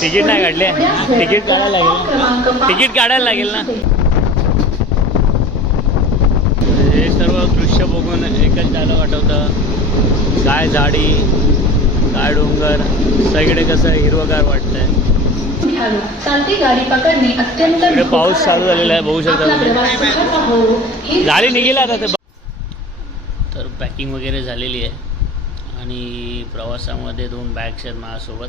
Ticket नाही काढले? Ticket काढायला लागेल. तिकीट काढायला लागेल ना? हे सर्व दृश्य बघून एकच डायलॉग आठवतं. काय झाडी काय डोंगर सगळीकडे कसं हिरवगार वाटतंय. घ्यावी. चालती गाडी पकडणे अत्यंत इकडे पाऊस चालू झालेला आहे, बघू शकता झाली निघेल आता ते तर पॅकिंग वगैरे झालेली आहे. आणि प्रवासामध्ये दोन बॅग्स आहेत माझ्यासोबत.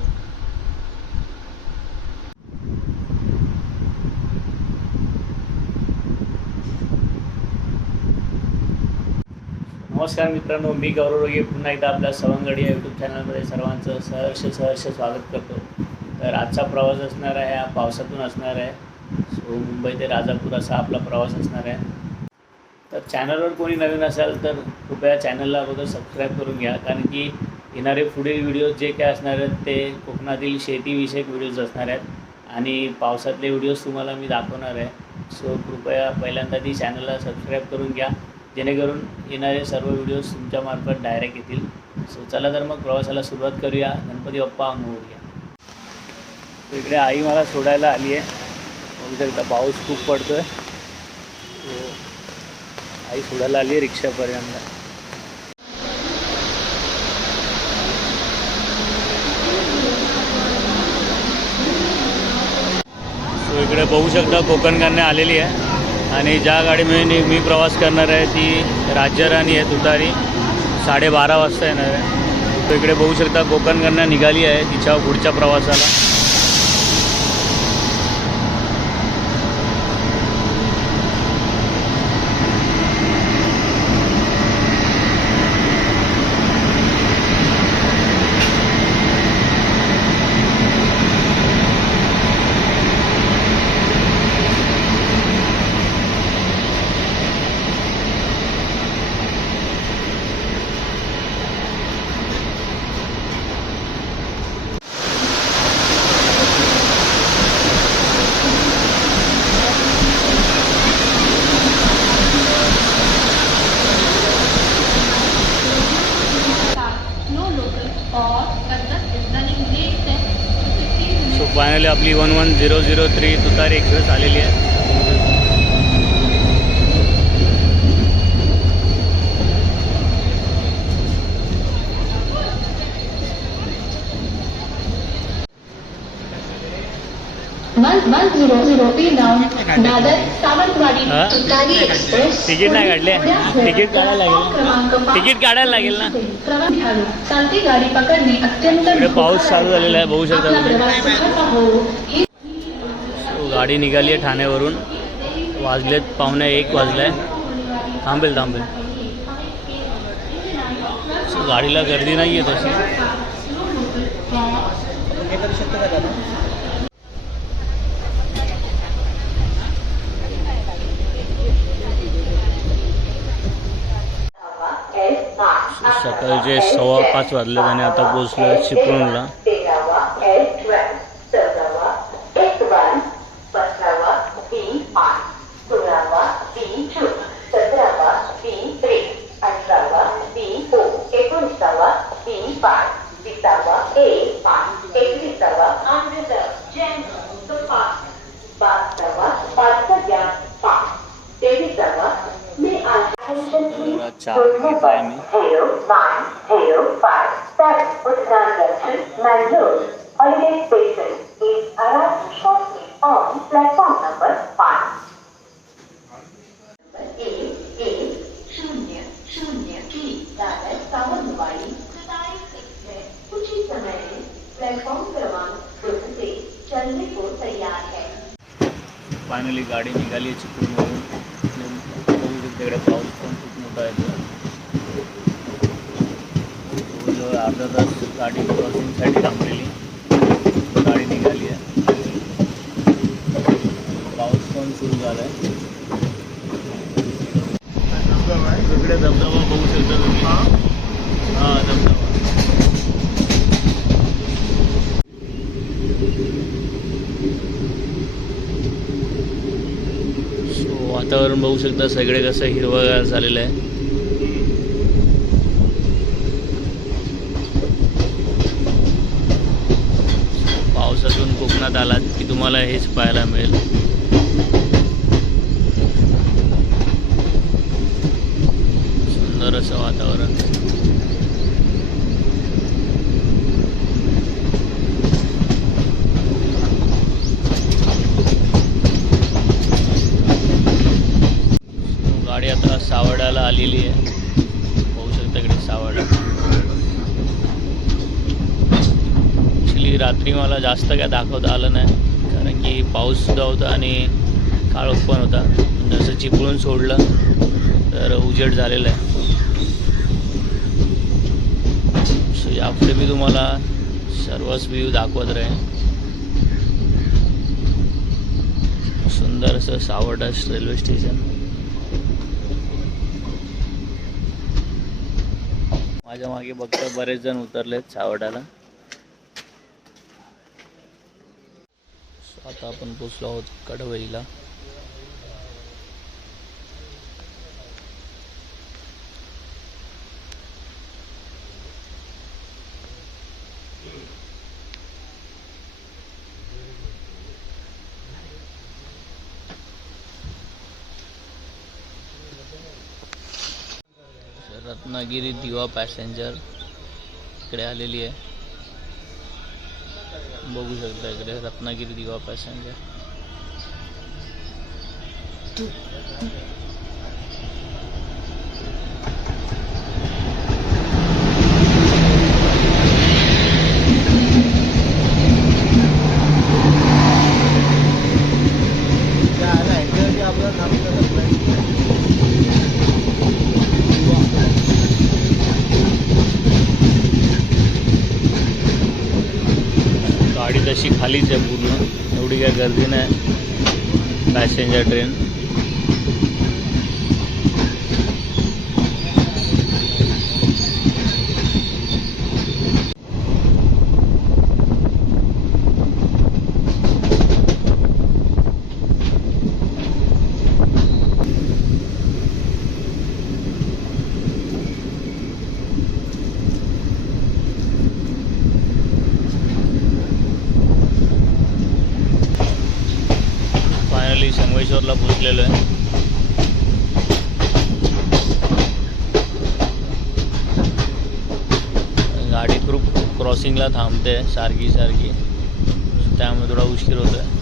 नमस्कार मित्रांनो मी गौरव रोगी. पुन्हा एकदा आपल्या सवंगडी या यूट्यूब चॅनलमध्ये सर्वांचं सहर्ष सहर्ष स्वागत करतो. तर आजचा प्रवास असणार आहे हा पावसातून असणार आहे. सो मुंबई ते राजापूर असा आपला प्रवास असणार आहे. तर चॅनलवर कोणी नवीन असाल तर कृपया चॅनलला अगोदर सबस्क्राईब करून घ्या. कारण की येणारे पुढील व्हिडिओज जे काय असणार आहेत ते कोकणातील शेतीविषयक व्हिडिओज असणार आहेत. आणि पावसातले व्हिडिओज तुम्हाला मी दाखवणार आहे. सो कृपया पहिल्यांदा ती चॅनलला सबस्क्राईब करून घ्या. जेणेकरून येणारे सर्व व्हिडिओज तुमच्यामार्फत डायरेक्ट येतील. सो चला तर मग प्रवासाला सुरुवात करूया. गणपती बाप्पा मोरया इकडे आई मला सोडायला आली आहे बघू शकता पाऊस खूप पडतो आहे आई सोडायला आली रिक्षापर्यंत. इकडे बघू शकता कोकण आलेली आहे. आणि ज्या गाडीमध्ये मी मी प्रवास करणार आहे ती राज्यराणी आहे तुतारी. साडेबारा वाजता येणार आहे. तो इकडे बघू शकता कोकण निघाली आहे तिच्या पुढच्या प्रवासाला. Zero zero three Tutari express. आलेली आहे तिकीट नाही काढले? तिकीट काढायला लागेल. तिकीट काढायला लागेल ना? पाऊस चालू झालेला आहे, बघू शकता आपला तुम्ही. प्रवास सुखकर होवो ही सो गाडी निघाली आहे ठाण्यावरून. वाजलेत पावणे एक वाजलाय थांबेल थांबेल. गाडीला गर्दी नाही आहे तशी. सकाळचे सव्वा पाच वाजलेत आणि आता पोचलो चिपळूणला. parts, Viktava A, parts, Under the general, the parts. Bhaktava, Bhaktavya, parts, Devitava, may I... Hello, 1, 8. Finally गाडी निघाली आहे चिपळूणवरून. तिकडे पाऊस पण खूप मोठा येतो अर्धा तास गाडी क्रॉसिंगसाठी थांबलेली. गाडी निघाली आहे. पाऊस पण सुरू झाला आहे धबधबा बघू शकता तुम्ही. हां धबधबा. वातावरण बघू शकता सगळे कसं हिरवागार झालेलं आहे. पावसातून कोकणात आलात की तुम्हाला हेच पाहायला मिळेल. रात्री मला जास्त काय दाखवता आलं नाही. कारण की पाऊससुद्धा होता आणि काळोख पण होता. म्हणजे जसं चिपळून सोडलं तर उजेड झालेलं आहे. सो यापुढे मी तुम्हाला सर्वच व्ह्यू दाखवत राहीन. सुंदर असं सावडस रेल्वे स्टेशन माझ्या मागे बघता बरेच जण उतरलेत सावडाला आता आपण पोचलो आहोत कडवईला. रत्नागिरी दिवा पॅसेंजर इकडे आलेली आहे. बघू शकता इकडे रत्नागिरी दिवा पॅसेंजर गाडी तशी खालीच आहे पूर्ण. एवढी काय गर्दी नाही. पॅसेंजर ट्रेन फायनली पोहोचलेलो आहे. गाडी खूप क्रॉसिंगला थांबते सारखी सारखी. त्यामुळे थोडा उशीर होतो आहे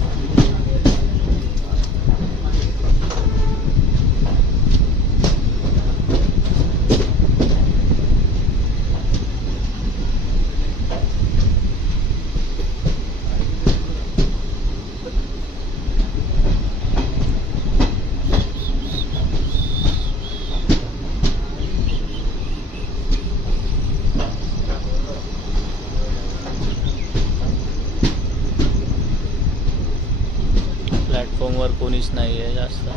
प्लॅटफॉर्मवर नाही आहे जास्त.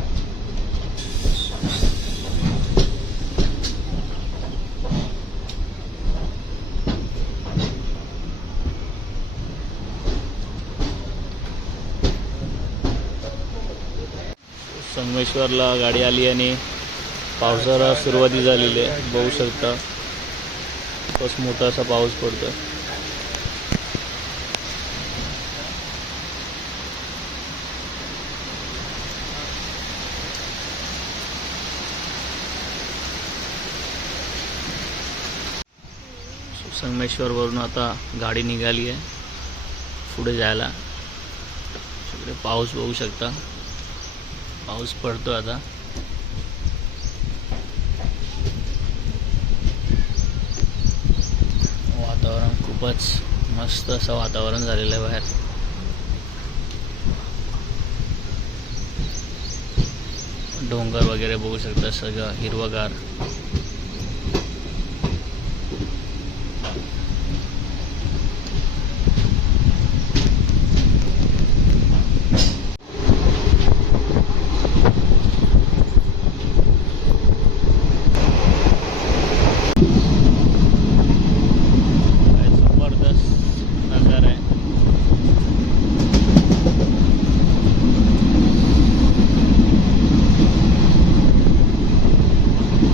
संगमेश्वरला गाडी आली आणि पावसाला सुरुवाती झालेली आहे बघू शकता. बस मोठा असा पाऊस पडतो रामेश्वरवरून आता गाडी निघाली आहे. पुढे जायला. तिकडे पाऊस बघू शकता. पाऊस पडतो आता. वातावरण खूपच मस्त असं वातावरण झालेलं आहे बाहेर. डोंगर वगैरे बघू शकता सगळं हिरवगार काय जबरदस्त नजारा आहे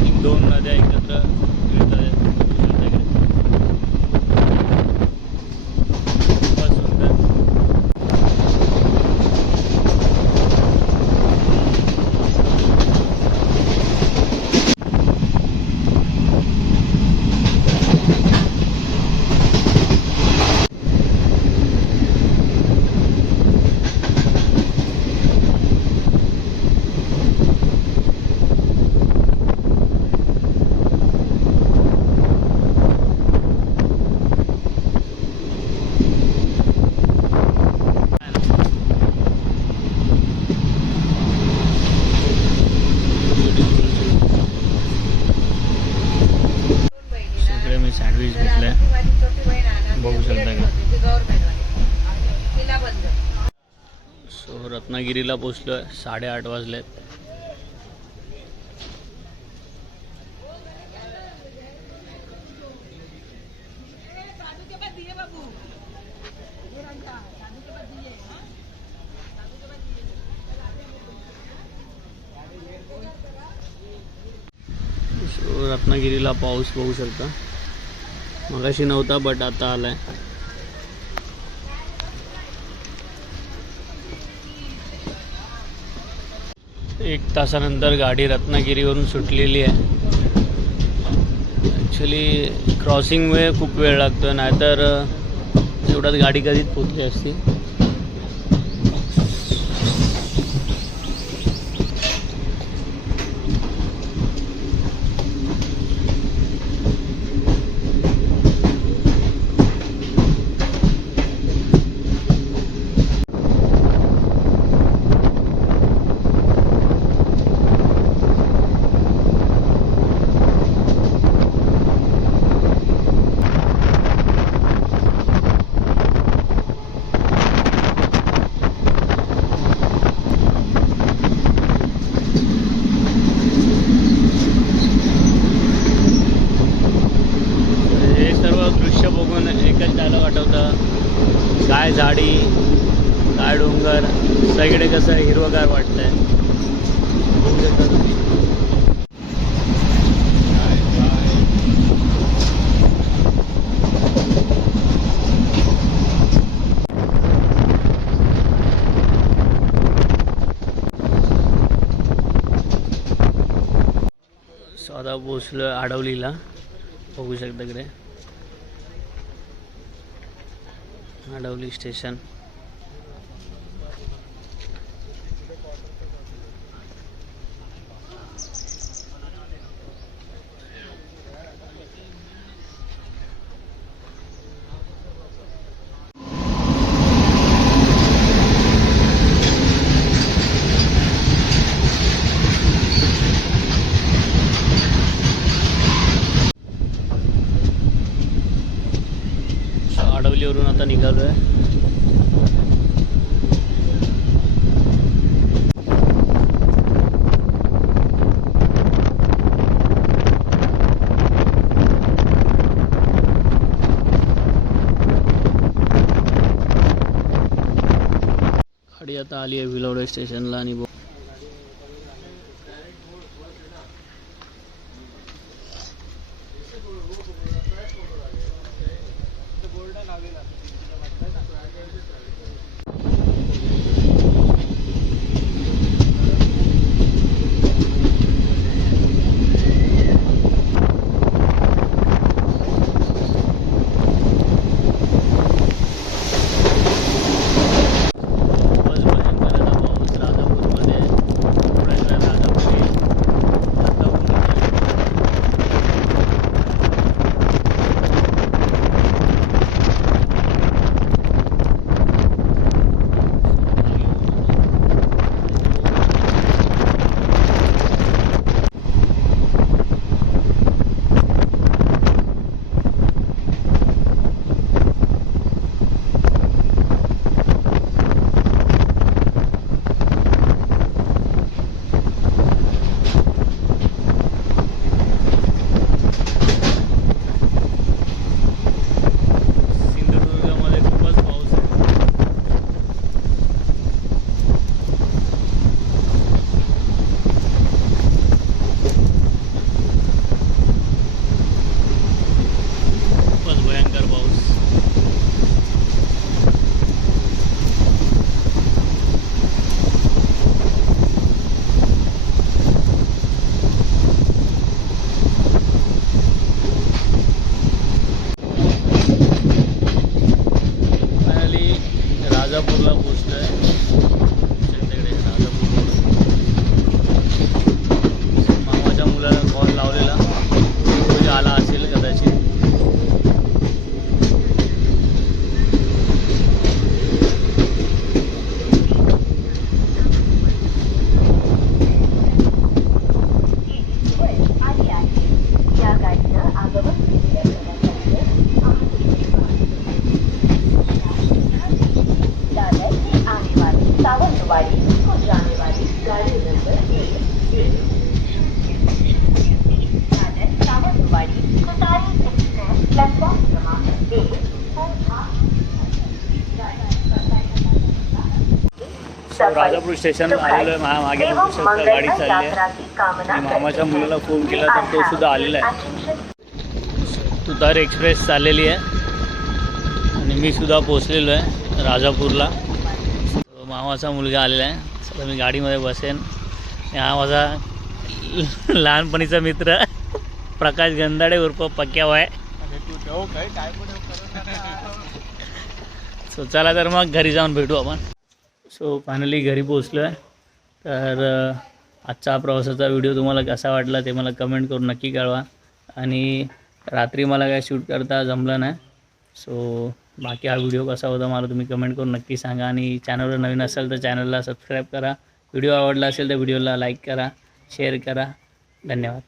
एक दोन नद्या एकत्र मिळतात खूपच सुंदर सँडविच घेतलं बघू शकता का सो रत्नागिरीला पोचलो आहे साडेआठ वाजलेत. रत्नागिरीला पाऊस बघू शकता. मगाशी नव्हता बट आता आलाय. एक तासानंतर गाडी रत्नागिरीवरून सुटलेली आहे. ॲक्च्युली क्रॉसिंगमुळे खूप वेळ लागतो नाहीतर एवढ्यात गाडी कधीच पोचली असती हे सर्व दृश्य बघून एकच काय झाडी काय डोंगर सगळे कसं हिरवगार वाटतंय. बघू आता पोचलो आडवलीला. बघू शकता इकडे. आडवली स्टेशन सो आडवलीवरून आता निघालो आहे गाडी आता आली आहे विलवडे स्टेशनला आणि राजापूर स्टेशन आलेलो मागे गाडी चालली आहे. मामाच्या मुलाला फोन केला तर तो सुद्धा आलेला आहे. तुतार एक्सप्रेस चाललेली आहे. आणि मी सुद्धा पोचलेलो आहे राजापूरला. मामाचा मुलगा आलेला आहे. चला मी गाडीमध्ये बसेन. आणि हा माझा लहानपणीचा मित्र प्रकाश गंधाडे उर्फ पक्याव आहे सो चला तर मग घरी जाऊन भेटू आपण. सो फायनली घरी पोचलो आहे तर आजचा प्रवासाचा व्हिडिओ तुम्हाला कसा वाटला ते मला कमेंट करून नक्की कळवा. आणि रात्री मला काय शूट करता जमलं नाही. सो बाकी हा व्हिडिओ कसा होता मला तुम्ही कमेंट करून नक्की सांगा. आणि चॅनलवर नवीन असाल तर चॅनलला सबस्क्राईब करा. व्हिडिओ आवडला असेल तर व्हिडिओला लाईक करा शेअर करा. धन्यवाद.